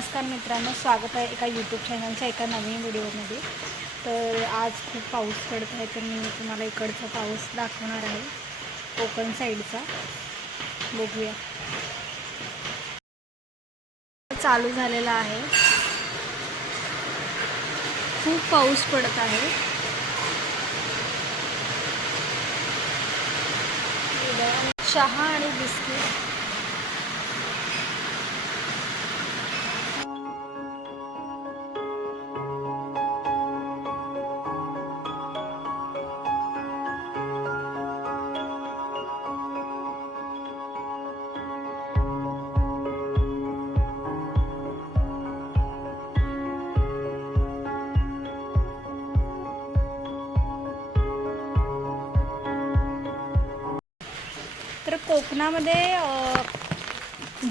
नमस्कार मित्रांनो, स्वागत आहे एका यूट्यूब चॅनलच्या एका नवीन व्हिडिओमध्ये। तर आज खूप पाऊस पडत आहे, तर मी तुम्हाला इकडचा पाऊस दाखवणार आहे, कोकण साईडचा। बघूया, चालू झालेला आहे, खूप पाऊस पडत आहे। चहा आणि बिस्किट तर कोकणामध्ये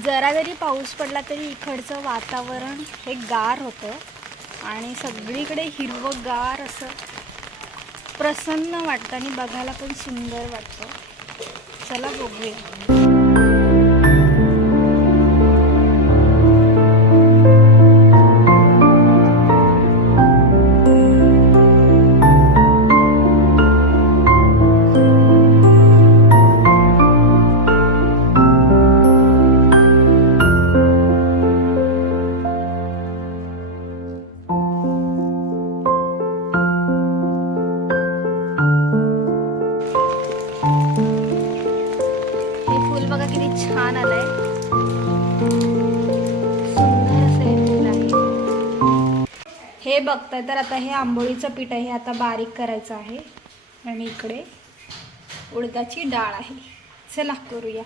जरा जरी पाऊस पडला तरी इकडचं वातावरण हे गार होतं आणि सगळीकडे हिरवंगार असं प्रसन्न वाटतं आणि बघायला पण सुंदर वाटतं। चला बघूया। फूल बघा किती छान आलंय, सुंदर असं हे फूल आहे। हे बघताय तर आता हे आंबोळीचं पीठ आहे, आता बारीक करायचं आहे आणि इकडे उडदाची डाळ आहे। चला करूया।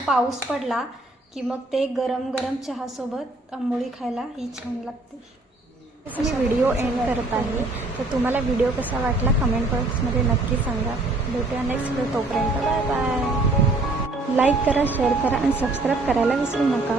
पाऊस पडला की मग ते गरम गरम चहासोबत आंबोळी खायला ही छान लागते। मी व्हिडिओ एंड करत आहे, तर तुम्हाला व्हिडिओ कसा वाटला कमेंट बॉक्समध्ये नक्की सांगा। भेटूया नेक्स्ट व्हिडिओ, तोपर्यंत बाय बाय। लाईक करा, शेअर करा आणि सबस्क्राईब करायला विसरू नका।